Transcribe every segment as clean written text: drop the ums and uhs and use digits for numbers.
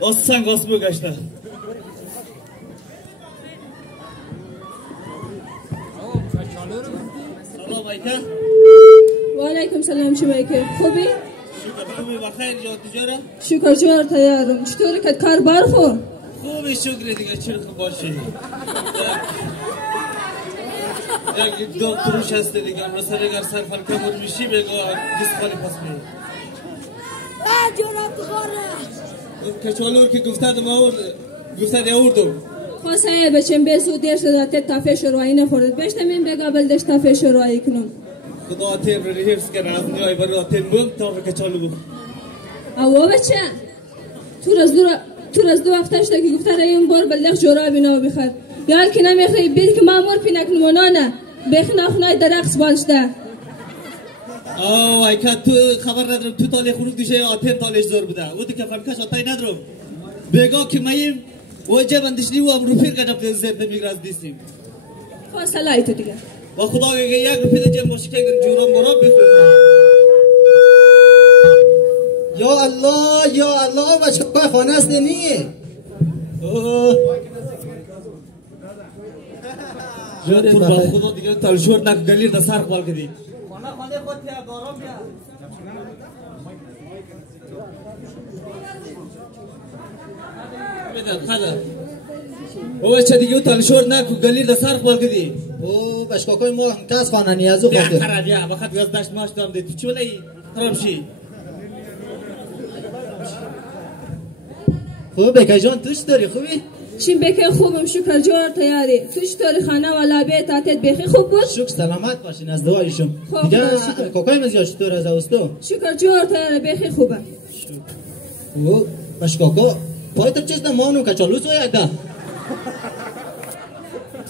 آسان قاسمو گشته سلام علیکم و علیکم سلام شمیکه خوبی؟ شکر خوبی بخیر جا تجاره؟ شکر جوار تیارم چطوری که کار برخور؟ خوبی شکر دیگه چرا خوب باشی یک دکترش هست دیگه مثلا اگر سرفر کمون میشی بگو دیسکالی پس می جوراب بخوره کچالور که گفتادم آوردم خواسته بچم به سود دیر شده تافه شروعی نخورد بشتمین بگا بلدش تافه شروعی کنم خدا آتیم رو حفظ کنه از نیای برای آتیم بم تافه کچالو او بچه تو از دو هفته شده که گفته رایون بار بلدش جورابی نو بخر یال که نمیخوایی بید که مامور پینک نمونانه بخنا خنای در رقص بالشده ای که تو خبر ندارم تو تالی خروج دیشه آتیم تالیش زور بوده او که فنکش آتای ندارم بگا که ماییم وجه بندشنی و هم روپیر کنم که زیر نمیگر از دیسیم خواه سلایی تو دیگه و خدا که یک روپیر جمع باشی که جورام برام بخورم یا الله بچه پای خانه است نیه جان با خدا دیگه تلشور نک گلیر دا سرق بال کدی خانه خود تیا دارم بیا بده خدا او چه دیگه تلشور نک گلیر دا سرق بال کدی او بشکاکای ما کس خانه نیازو خاطر خراب بیا وقت گاز داشت ماش دام دی چولای خرابشی خوبه که جان توش داری خوبی؟ چین بکه خوبم شکر جوار تیاری تو چطوری خانه والا بیت آتت بخی خوب بود؟ شکر سلامت باشین از دعایشون دیگه کاکای مزیا چطور از اوستو؟ شکر جوار تیاری بخی خوبه او بشکاکا پایتر چیز نمانو کچالو سو یک ده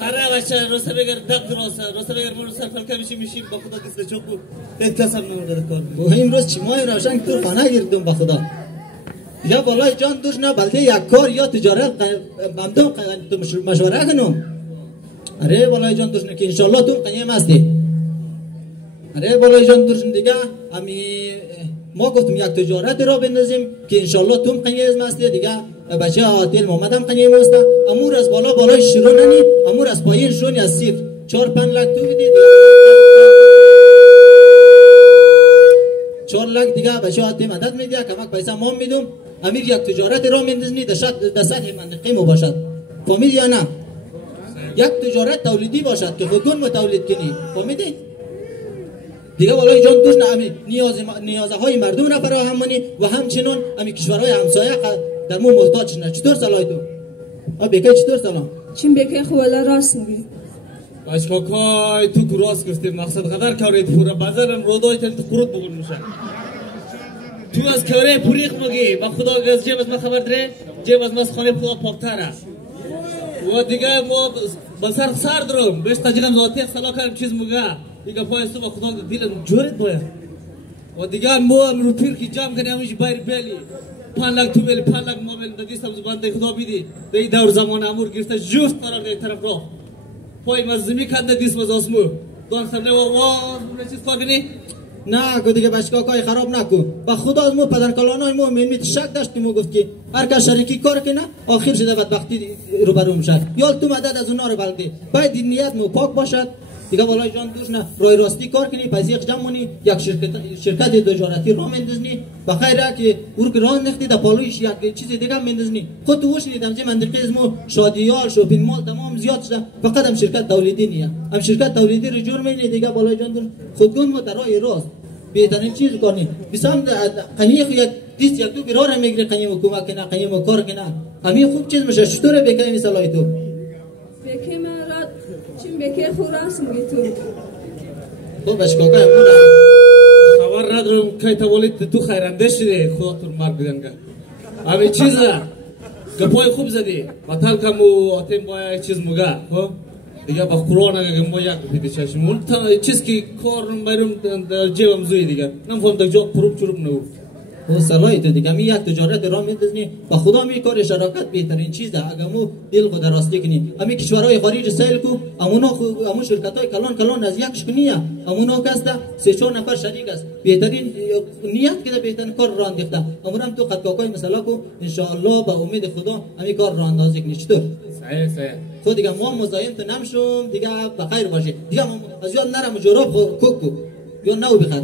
خره بچه روسه بگر دق روسه بگر ما رو سرفلکه میشیم با خدا دست چوب بود یک کس هم نمونده کار او امروز چی ماه روشن تو خانه گردم با خدا یا بالای جان دوش نه بلکه یک کار یا تجارت ممدون تو مشوره کنم اره بالای جان دوش نه که انشالله تو قیم هستی اره بالای جان دوش دیگه همی ما گفتم یک تجارت را بندازیم که انشالله تو قیم هستی دیگه بچه آتیل محمد هم قیم هست امور از بالای شروع ننی امور از پایین شونی از صفر 4-5 لک تو بدید 4 لک دیگه بچه آتیل مدد میدید کمک پیسه ما میدم امیر یک تجارت را میندازنی در سطح منطقه ما باشد فهمید یا نه یک تجارت تولیدی باشد که خودتون متولد کنی فهمیدی دیگه والله جان دوش نه نیازهای مردم را فراهم کنی و همچنین امی کشورهای همسایه در مو محتاج نه چطور سلای تو بکای چطور سلام چین بکه خوب ولی راست میگی باش کاکای تو راست گفتی مقصد قدر کارید پورا بازارم رودای تو قرود بگون میشه تو از کاره پوریخ مگی با خدا از جیب از ما خبر داره جیب از ما خانه خدا پاکتره و دیگه ما بسر سر درم بهش تجربه ذاتی سلا کردم چیز مگه دیگه پای تو با خدا دلم جورید باید و دیگه ما رو پیر کی جام کنیم همیشه بایر بیلی 5 لک تو بیلی 5 لک ما بیلی دادی سبز بنده خدا بیدی دی دور زمان امور گرفته جفت قرار دی طرف راه پای مزمی کنده دیس مز اسمو دان سمنه و چیز کار کنی نه گو دیگه بشکاکای خراب نکن با خدا از مو پدر کلانای مو میت شک داشت که مو گفت که هر کس شریکی کار کنه آخر شده بدبختی رو برو میشه یا تو مدد از اونها رو بلدی باید نیت مو پاک باشد دیگه والله جان دوش نه رای راستی کار کنی پیسه جمع کنی یک شرکت تجارتی راه میندازنی بخیره که اون که راه نختی در پالویش یک چیز دیگه میندازنی خود تو وش نیدم چه منطقه از مو شادیال شوپینگ مال تمام زیاد شده فقط هم شرکت تولیدی نیه هم شرکت تولیدی رو جور مینی دیگه والله جان دوش خودگون مو در راه راست بهترین چیز کنی بسام قنیه یک دیس یک دو برار میگیره قنیه حکومت کنه قنیه کار کنه همین خوب چیز میشه چطوره بکنی مثلا تو بکه من را چین بکه خوب راست میگی تو تو بشکاکا خبر ندارم که تولید تو خیرنده شده خدا تو مرگ بدنگه همین چیزه گپای خوب زدی مثلا که مو آتیم باید چیز مگه خب دیگه با قرآن اگه ما یک پیدا چشمون تا چیز که کار میرم جیبم زوی دیگه نمیفهم تا جا پروب چروب نو او صلاحی تو دیگه می یک تجارت را میندازی با خدا می کار شراکت بهترین چیزه اگه مو دل خود راستی کنی امی کشورهای خارج سیل کو امون شرکتای کلان از یکش کنیه امونا کسته 3-4 نفر شریک است بهترین نیت کده بهترین کار را انداخته امونم تو خط کاکای مثلا کو ان شاء الله به امید خدا امی کار را اندازی کنی چطور صحیح خود دیگه ما مزاحم تو نمشم دیگه بخیر باشه دیگه از یاد نرم جوراب کوکو یا نو بخیر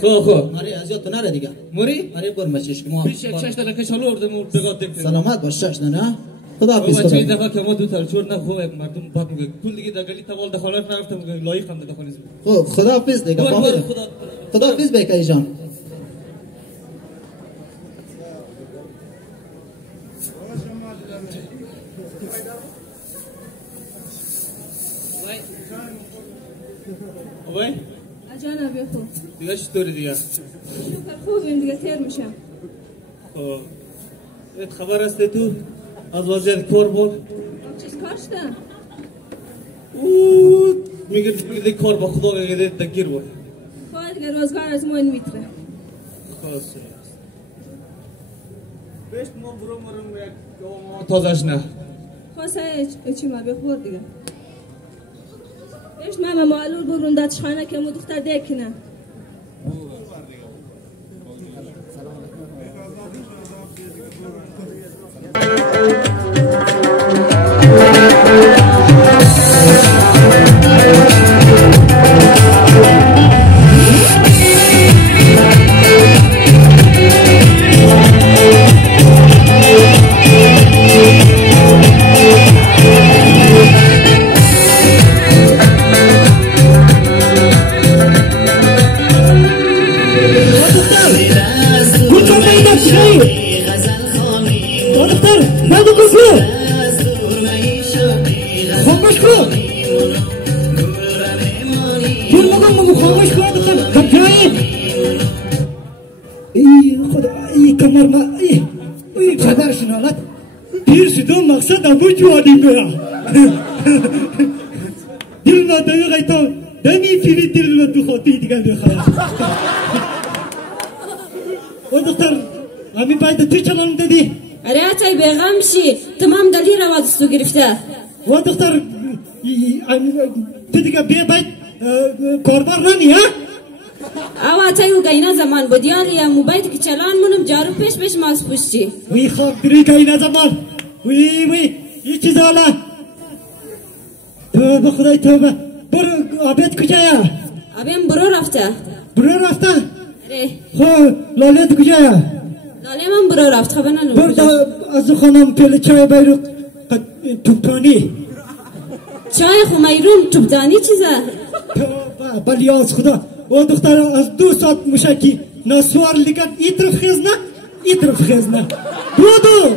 خو ماری از یاد تو نره دیگه موری ماری بر مشش ما پیش یک شش دلکه چالو اردم و بگاد دکتر سلامت باش شش نه خدا حافظ بابا چه دفعه که ما دو تا چور نه خو مردم باب میگه کل دیگه در گلی توال دخالت نرفتم میگه لایق هم دخالت خب خدا حافظ دیگه خدا حافظ بکای جان اوای جانم بیا خوب دیگه چطوری دیگه شکر خوبیم دیگه تیر میشم خب خبر است تو از وضعیت کار بود چیز کار شده او میگه کار با خدا میگه دگیر بود خواهد دیگه روزگار از ما این میتره خاص بهش ما برو مرم یک تازش نه خواسته چی ما بخور دیگه بهش ماما معلول برون دادش خانه که مو دختر دیکنه گرفته و دختر تو دیگه بیا باید کاربار نمی ها؟ اوا تایو گاینا زمان بودیال یا موبایل که چلان منم جارو پیش ماس پوشتی وی خواب دری گاینا زمان وی یه چیز حالا توبه خدای توبه برو آبیت کجایا؟ آبیم برو رفته اره خب لالت کجایا؟ لاله من برو رفت خب ننو برو از خانم پیل چای بیرو توپانی چای خمیرون توپدانی چیزه؟ بلی از خدا و دختر از 2 ساعت مشکی نسوار لگت ای طرف خیز نه بودو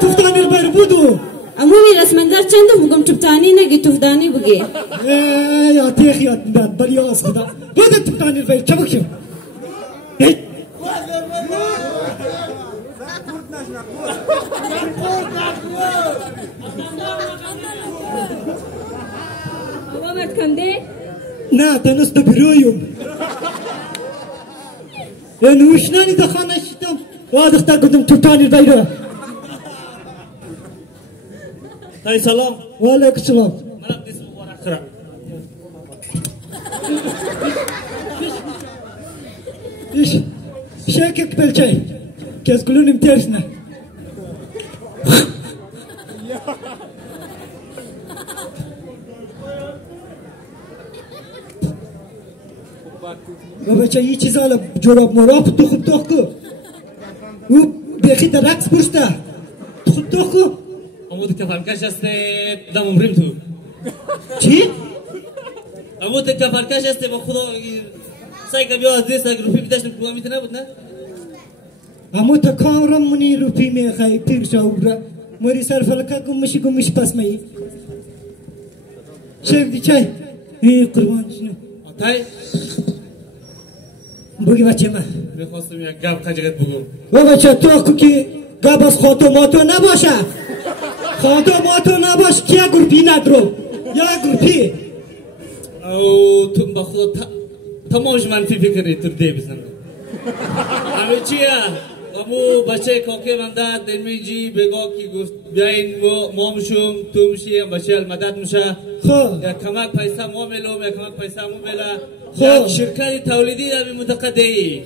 توپدانی رو بیرو بودو امومی رسمندر چندو بگم توپدانی نگی توپدانی بگی یا تیخ یاد میداد بلی از خدا بودو توپدانی رو بیرو چبک شو بابت کم ده؟ نه تنست بیرویم نوشنانی دا خانه شدم دختر گفتم توپانی بیرو تای سلام و علیکم سلام منم دیس مبارک خرم شاكك بالشاي كاس كلون مترسنا بابا چه چیز حالا جراب مراب تو خود کو او بخی در رقص برسته خود کو امود کفرکش است دم عمریم تو چی؟ امود کفرکش است با خدا سعی که بیا از دیست اگر روپی بیداشتم تو همیت نبود نه؟ امو تا کامرم منی روپی میخوای پیر شاورا موری سرفلکا گمش پس می شیف دی چای ای قربان شنو تای بگی بچه ما میخواستم یک گپ خجقت بگم بابا چه تو که گپ از خاتماتو نباشه خاتماتو نباش که یک گروپی ندرو یک گروپی او تو با خدا تمامش منفی فکری تو دی بزنم همه چیه؟ امو بچه کاکه مندد دمیجی بگاه که گفت بیاین ما میشم تو میشی هم بچه المدد میشه یک کمک پیسه ما میلوم یک کمک پیسه مو میله یک شرکت تولیدی همی متقدی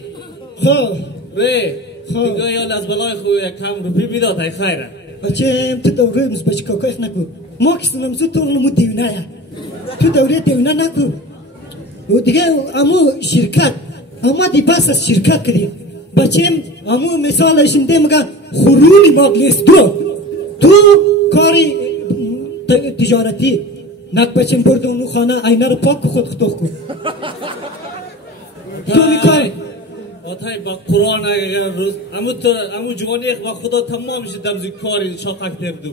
وی دیگه یاد از بلای خو یک کم روپی بیداد های خیره بچه تو دوره امز بچه کاکه اخ نکو ما کسیم امزو تو اغلمو دیونه تو دوره دیونه نکو و دیگه امو شرکت اما دی پس از شرکت کردیم بچیم امو مثالش اینده مگه خرونی ماگلیست تو کاری تجارتی نک بچیم برد اونو خانه اینه رو پاک خود خطوخ کن تو میکار آتای با قرآن اگر روز امو جوانی با خدا تمام شد دمزی کاری شاقک تردو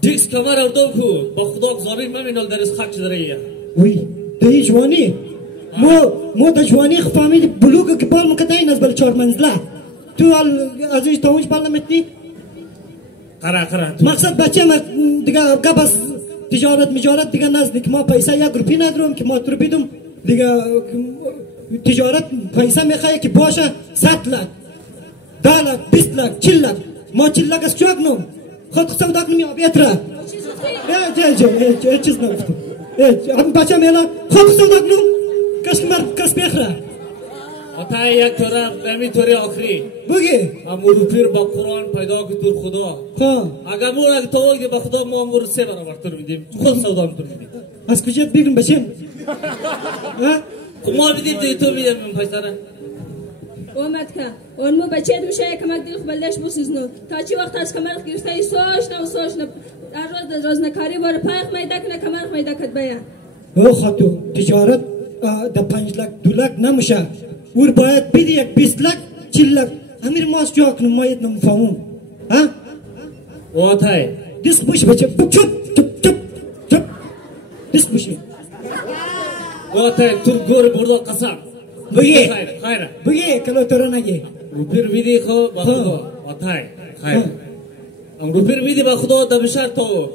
دیکس کمر اردو کو با خدا گذاری ممینال در از خاک شدره وی دهی جوانی مو د جوانی فامیلی بلوک که بال مکتاین از بل 4 منزله تو ازش تاونش بال نمیتنی قرا مقصد بچه ما دیگه قبض تجارت دیگه نزدیک ما پیسه یک روپی ندارم که ما تو بیدم دیگه تجارت پیسه میخواه که باشه 100 لک 10 لک 20 لک 40 لک ما 40 لک از چوک نم خود سودا کنم یا بیتره چیز نگفتم هم بچه میلا خود سودا کنم کس بخره آتای یک طرف امی طوری آخری بگی امو روپیر با قرآن پیدا کتور خدا اگر مور اگه تاوی که با خدا ما امور 3 برابر تر میدیم خود سودا تر میدیم از کجا بگم بچیم ما بدیم دیگه تو میدیم من پیسه را اومد که اون مو بچه میشه کمک دیل خبلش بوسیزنو تا چی وقت از کمر گرفته ای سوش نه در روز نکاری بار پایخ میده کنه کمر میده کد بیا او خاطو تجارت ده 5 لک 2 لک نمیشه اور باید بیدی یک 20 لک 40 لک امیر ماست جا کنم ما یه نمفهمم آتای دیسک بوش بچه چپ دیسک بوشی آتای تور گور بردا قسم بگی خیره بگی کلو تورا نگی روپیر بیدی خو با خدا آتای خیره روپیر بیدی با خدا دبشار تو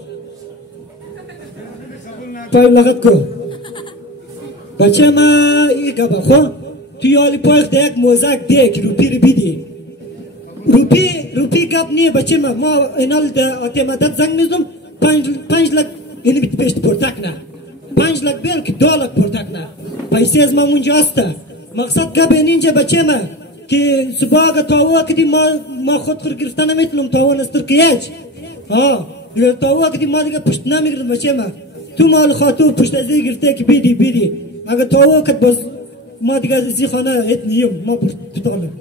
پای لغت کو بچه ما ای گبا خو تو یالی پایخ ده یک موزک ده که روپیر بیدی روپی گب نیه بچه ما اینال ده آتی مدد زنگ میزم 5 لک اینی بیت پیشت پرتک نه 5 لک بیل که 2 لک پرتک نه پیسی از ما منجا هسته مقصد گب اینجا بچه ما که صبح اگه تاوه کدی ما خود خور گرفته نمیتونم تاوه نستر که یج دیگه تاوه کدی ما دیگه پشت نمیگرد بچه ما تو مال خاطو پشت ازی گرفته که بیدی اگه تاوه کد باز ما دیگه ازی خانه ایت نیم ما پتالم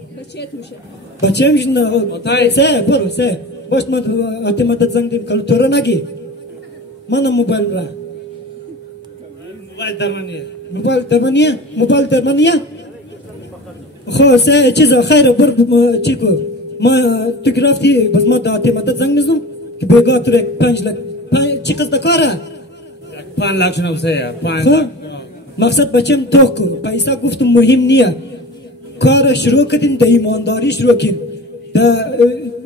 بچه میشه نه سه برو سه باش ما آتی مدد زنگ دیم کلو تورا نگی منم موبایل را موبایل درمانیه خو سه چیز خیر بر چی کو ما تو گرفتی باز ما آتی مدد زنگ میزم که بگاه تو 5 لک چی قصد کاره 5 لک شنو سه 5 لک مقصد بچم توخ کو پیسه گفتم مهم نیه کار شروع کردیم ده ایمانداری شروع کردیم ده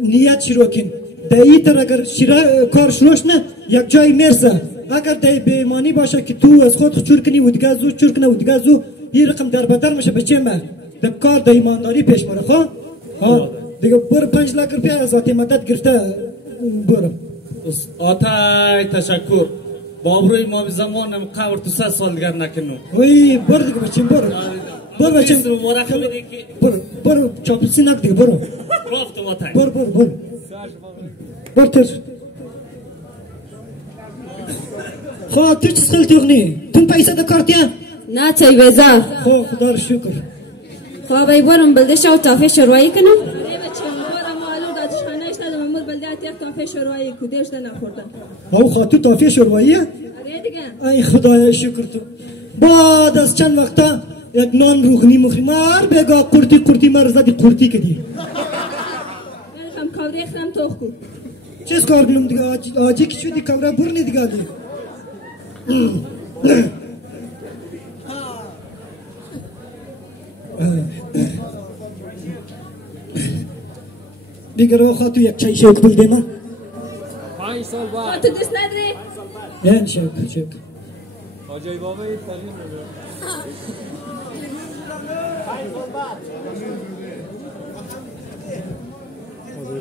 نیت شروع کردیم ده ایتر اگر کار شروع نه یک جای میرسه اگر ده به ایمانی باشه که تو از خود چور کنی و دیگه زو چور کنی و دیگه زو یه رقم در بدر میشه بچه ما ده کار ده ایمانداری پیش مره خواه دیگه برو 5 لک روپیه از آتی مدد گرفته برو آتای تشکر بابروی ما زمانم قبر تو 3 سال دیگر نکنم وی برو دیگه بچه برو بچه برو چاپلسی نک دیگه برو رفتم آتای برو تر خواه تو چیز خیلی تیغنی تون پیسه ده کارتیه نه چای ویزا خواه خدا رو شکر خواه بای برم بلده شو تافه شروعی کنم تافه شروعی کودش ده نخوردن او خاطو تافه شروعیه؟ آره دیگه ای خدای شکر تو بعد از چند وقتا یک نان روغنی مخری مار بگاه قرتی مرزدی قرتی کدی من کابره خرم توخ کو چیز کار کنم دیگه آجی که شدی کابره برنی دیگه دی دیگه رو خاطو یک چای شوک بلده ما 5 سال بعد خاطو دست نداری؟ نه شوک آجای بابا این تغییر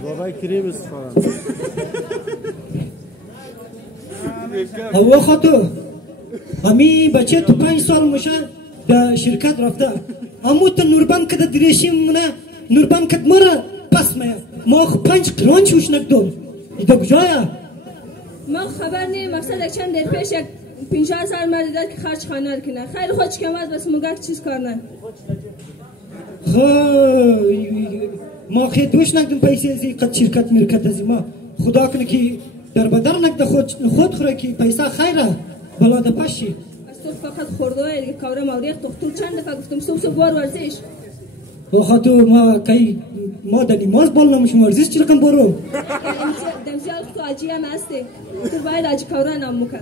بابای کریم استفاده او خاطو امی بچه تو 5 سال میشه در شرکت رفته امو تو نوربان کده دریشیم منه نوربان کد مرا پس ما 5 کرانچ وش نکدم ایده بجایه ما خبر نیم مقصد چند در پیش یک 50,000 مرد داد که خرج خانه کنه خیلی خودش کماد بس مگر چیز کار نه ما خیلی دوش نکدم پیسه ازی قد شرکت مرکت ازی ما خدا کنه که در بدر نکده خود خوره که پیسه خیره بلا ده پشی از تو فقط خورده های دیگه کاره موریخ دختور چند دفعه گفتم صبح بار ورزش خاطو ما در نماز بال نموشم ورزش چی رقم برو دمزیال تو عجی هم هستی تو باید عجی کاره نام مکن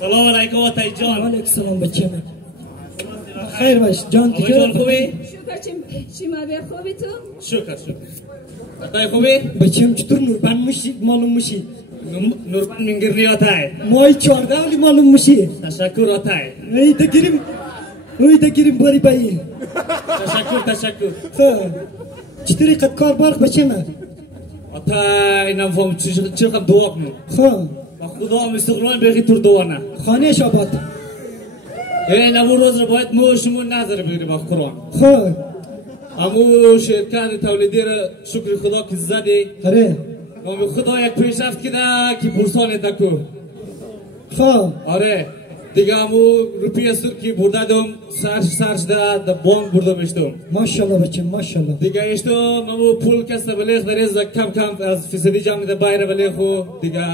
سلام علیکم آتای جان. علیکم سلام بچه من خیر باش جان آقای جان خوبی؟ شکر چی ما به خوبی تو؟ شکر آتای خوبی؟ بچه هم چطور نوربان مشی معلوم مشی نوربان منگرنی آتای مای 14 ولی معلوم مشی تشکر آتای ای دگیریم باری بایی تشکر چطوری قد کار بارخ بچه من آتای نفهم چی رقم دعا کنم با خدا هم استقلال بگی تور دعا نه خانه شاباد این امو روز رو باید موشمون نظر بگیری با قرآن امو شرکت تولیدی رو شکر خدا که زدی نام خدا یک پیشرفت کده که پرسان دکو آره دیگه امو روپی سرکی برده دوم سرش ده بانک برده مشتم ماشالله بچه ماشالله دیگه اشتم امو پول کسته بلیخ در از کم از فیصدی جمع ده بایر بلیخو دیگه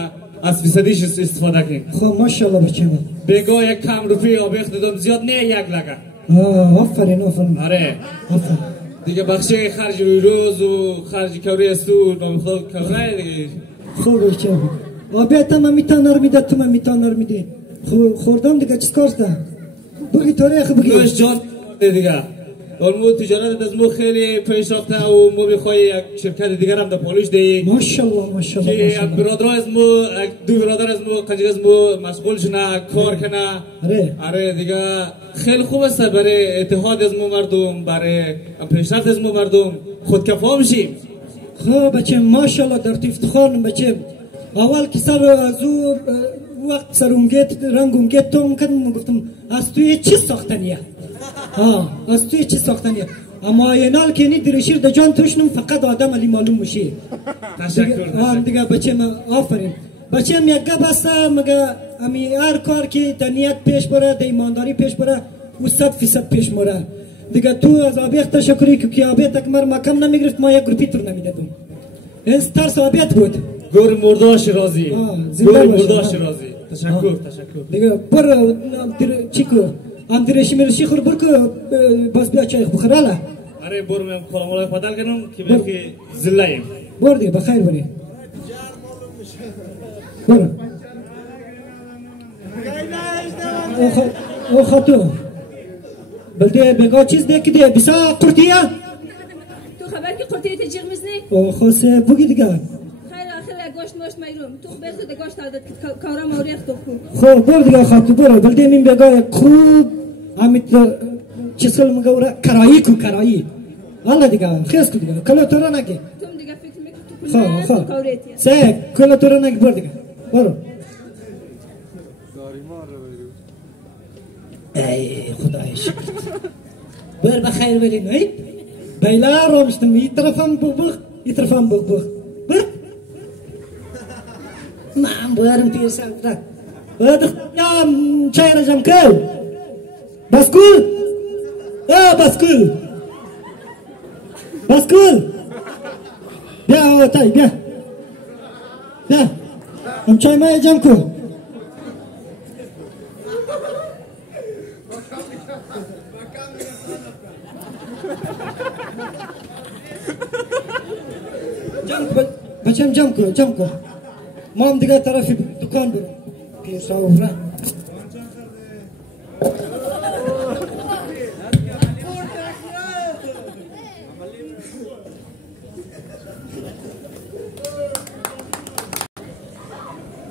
از فیصدیش استفاده کنیم ماشالله بچه من بگاه یک کم روپی آبیخ دادم زیاد نه یک لگه آفرین آره دیگه بخشه خرج روی روز و خرج کوری استو نام خدا کوره دیگه خوب بچه آبیت هم میتانر میده تو من میتانر میده خوردم دیگه چیز کارسته بگی تاریخ بگی نوش جان دیگه مو تجارت از مو خیلی پیشرفته و مو بخوای یک شرکت دیگر هم در پالیش دی ماشاءالله که برادر از مو دو برادر از مو قنجر از مو مشغول شنا کار کنه آره دیگه خیلی خوب است برای اتحاد از مو مردم برای پیشرفت از مو مردم خودکفا میشیم خوب بچه ماشاءالله در تو افتخار بچه اول که سر از وقت سرونگیت رنگونگیت تو میکردم گفتم از توی چی ساختنیه از توی چی ساختنیه اما اینال که نی درشیر در جان توشنم فقط آدم علی معلوم میشه تشکر دیگه بچه من آفرین بچه هم یک گپ هست مگه امی هر کار که تنیت پیش بره در ایمانداری پیش بره و 100% پیش مره دیگه تو از آبیخ تشکری که آبیت اکمر ما کم نمیگرفت ما یک گروپی تور نمیدادم این ترس آبیت بود گور مرداش رازی گور مرداش رازی تشکر دیگه پر چیکو ام درشی مرشی خور برکو باز بیا چای بخوراله آره برم کلامای بدل کنم که بلکه زلایم دیگه بخیر بری برو او خاطو بلده بگاه چیز ده که ده بسا قرطیه تو خبر که قرطیه تجیغ مزنی او خواسته بگی دیگه گوشت مشت میروم تو بخدا گوشت عادت کارا موریخ تو خب برو دیگه خاطر برو بلده من بگاه خوب امیت چسل مگوره کرایی والله دیگه خیس کو دیگه کلا تورا نگه تو دیگه فکر میکنی تو کوریتی سه کلا تورا نگه برو دیگه برو ای خدای شکر بر بخیر بری نه بیلا رومشتم این طرفم بخ بر من برم پیر سفره بدخ یا چای رجم کل بسکول بیا آتای بیا هم چای ما جمع کن بچم جمع کن ما هم دیگه طرف دکان برم پیرساوره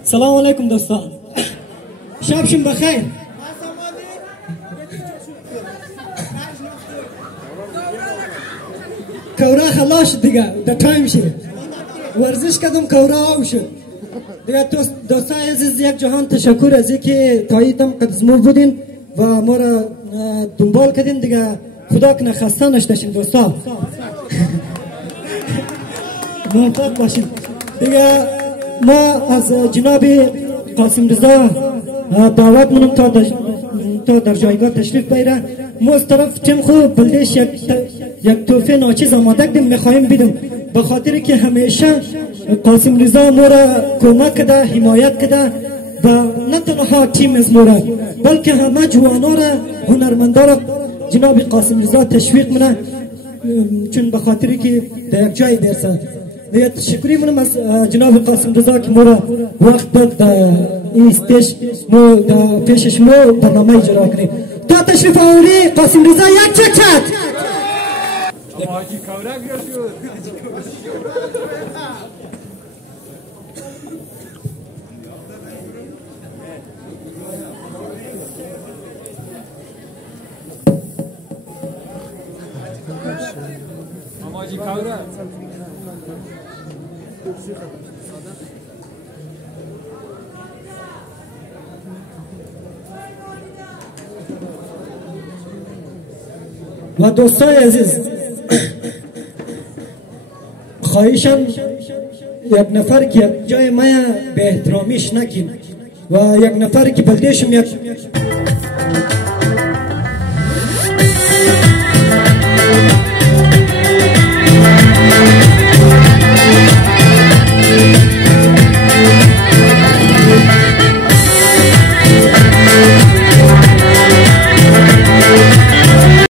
سلام علیکم دوستان شبشون بخیر کوره خلاص شد دیگه در تایم شد ورزش کردم کوره آو شد دیگه دوستان عزیز یک جهان تشکر از اینکه تاییدم قدزمو بودین و ما را دنبال کردین دیگه خدا کنه خسته نشدشین دوستان موفق باشین دیگه ما از جناب قاسم رضا دعوت منم تا در جایگاه تشریف بیاره ما از طرف تیم خوب بلدش یک توفه ناچیز آماده کردیم میخواهیم بیدم به خاطر که همیشه قاسم رضا ما را کمک کده حمایت کده و نه تنها تیم از ما را بلکه همه جوانا را هنرمندا را جناب قاسم رضا تشویق منه چون به خاطر که در یک جای برسه دیگه تشکری منم از جناب قاسم رضا که ما را وقت داد این استیج ما پیشش ما برنامه اجرا کنیم تا تشریف آوری قاسم رضا یک چکت Amacı kavra. و دوستای عزیز خواهشم یک نفر که یک جای ما به احترامیش نکین و یک نفر که بلدیشم یک